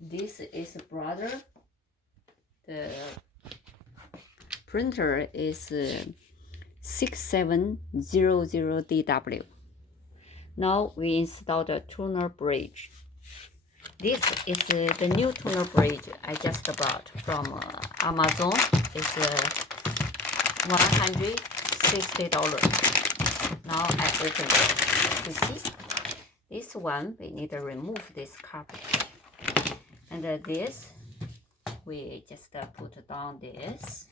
This is brother. The printer is 6700DW. Now we install the toner bridge. This is the new toner bridge I just bought from Amazon. It's $160. Now I open it. You see, this one we need to remove this carpet, and this we just put down this.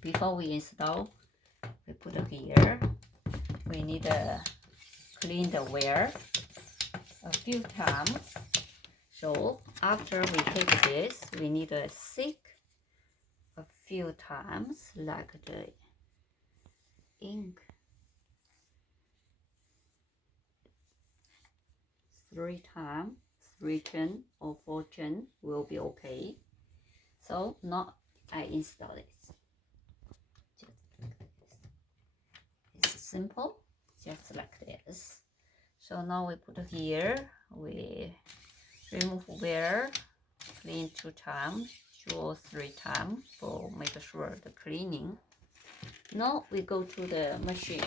Before we install, we put here. We need to clean the wire a few times. So after we take this, we need to shake a few times, like the ink. 3 times, 3 turn or 4 turn will be okay. So now I install it. Just like this. It's simple, just like this. So now we put here, we remove wire, clean 2 times, 2 or 3 times for make sure the cleaning. Now we go to the machine.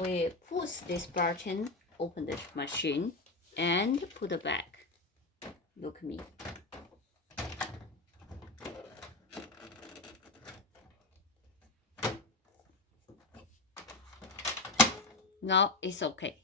We push this button, open the machine, and put it back. Look at me. Now it's okay.